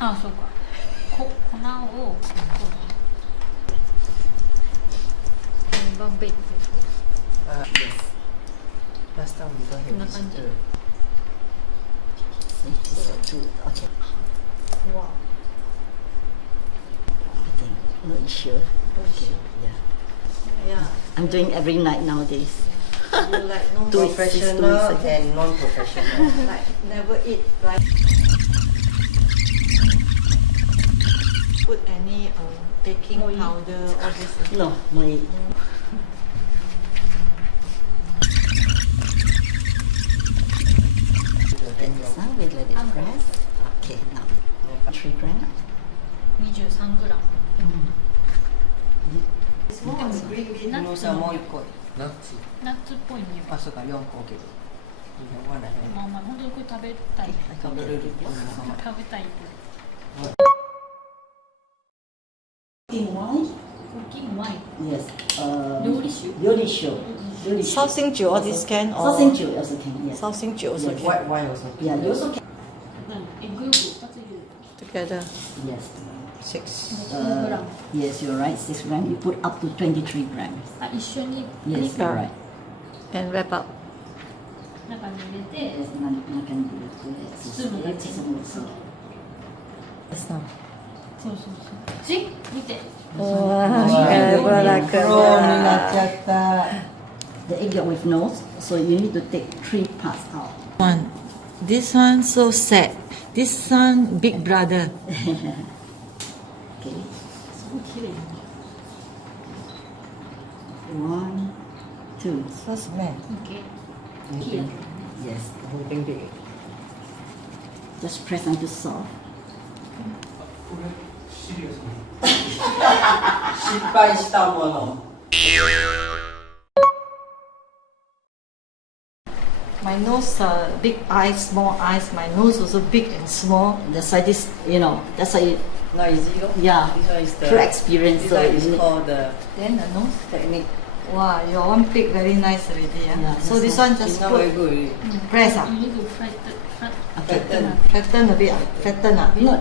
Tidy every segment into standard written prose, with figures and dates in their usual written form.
あ、そうか。粉をバンベイク。 Yes. Last time we don't have this stir. See, so two. Okay. Wow. I think no issue. Okay. Yeah. Yeah. I'm doing every night nowadays. You like no Do it 6 2 Professional weeks ago. and non-professional. like never eat like put any baking powder or this. No, no. Now we let it press. Okay, now 3 grams. 23g. No, some more you got. ナッツっぽい匂い。あ、そうか、4個 OK。You have one, I have まあまあ本当にこれ食べたい。食べれる。食べたい。 Cooking wine? Cooking wine. Yes. 料理酒。料理酒. Saoxing all this can or Saoxing also can, yes. Saoxing also Yes. can. White wine also. Yeah, you also can. エッグヨーグルト2つ入れる。 Yes. Together. 6. Yes, you're right. 6 grams. You put up to 23 grams. あ、一緒に Yes, you're right. and wrap up. 中に入れて、包む。そうそうそう。ち、見て。おー、なっちゃった。 The egg yolk with nose, so you need to take 3 parts out. One. This one so sad. This one big brother. Okay. 1, 2. So smell. Okay. Yes. The whole thing big. Just press until soft. 失敗したもの。 My nose, big eyes, small eyes. My nose also big and small. That's why this, that's why, Not easy, though. yeah, This one is the. through experience. This So one you is need- called the Then the nose. technique. Wow, your one big very nice already. Yeah, So that's this why. one just It's not very put, good already. press You need to flatten. Pattern. flatten a bit. Flatten You know,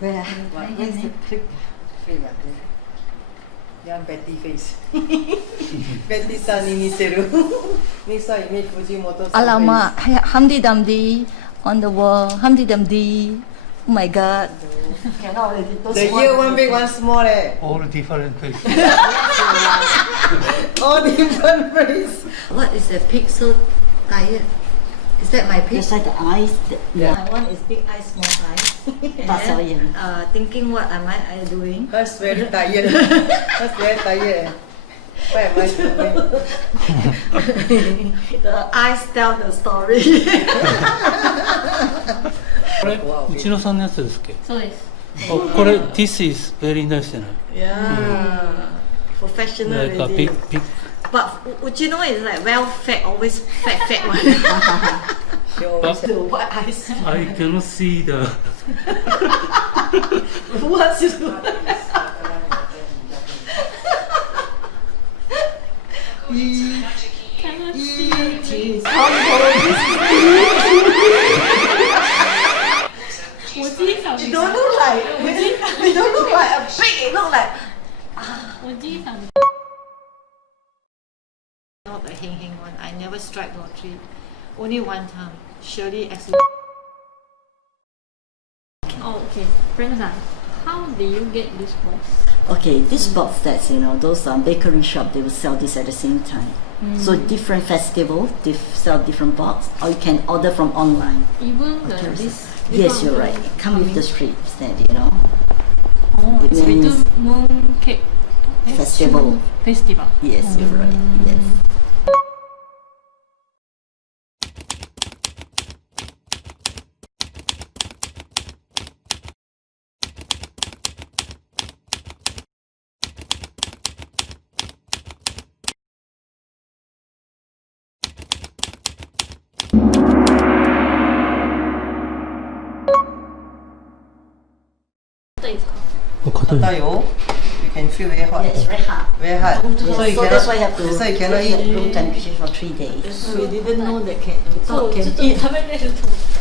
Where? Where's the clip? Feel like this. Yeah, Betty face. Betty san initial. Next time you meet Fujimoto san Alamak, Humpty Dumpty on the wall. Humpty Dumpty. Oh my God. Cannot already. face. The ear one big, one small eh. All different faces. All different face. What is the pig so tired? Is that my pig? just like the eyes. Yeah. My one is big eyes, small eyes. And That's all, then, yeah. thinking what am I doing? Hers very tired. Hers very tired. What am I doing? The eyes tell the story. これうちのさんのやつですっけ？そうです。これ This is very nice じゃない？ Yeah. Professional Like a already. big But Uchino is like well fed, always fat one. She always The what eyes? I cannot see the What's it? Cannot see. It don't look like. It don't look like a pig. It look like. おじいさん。 Not the heng heng one. I never strike lottery. Only one time. Shirley accident. Oh, okay. Friends, how did you get this box? Okay, this box sets, those bakery shop, they will sell this at the same time. So different festival, they sell different box, or you can order from online. Even Okay, this. Yes, you're right. It come with the strips that, Oh, It it's means- written mooncake Festival. Festival. Yes, you're right. Yes. Tayo, you can feel very hot. Yeah, it's very hard. Very hard. Yes, So you so that's why you have to So you cannot leave it at eat. room temperature for 3 days. We didn't know that can. We そう、thought ちょっ can と eat. 食べれると思った。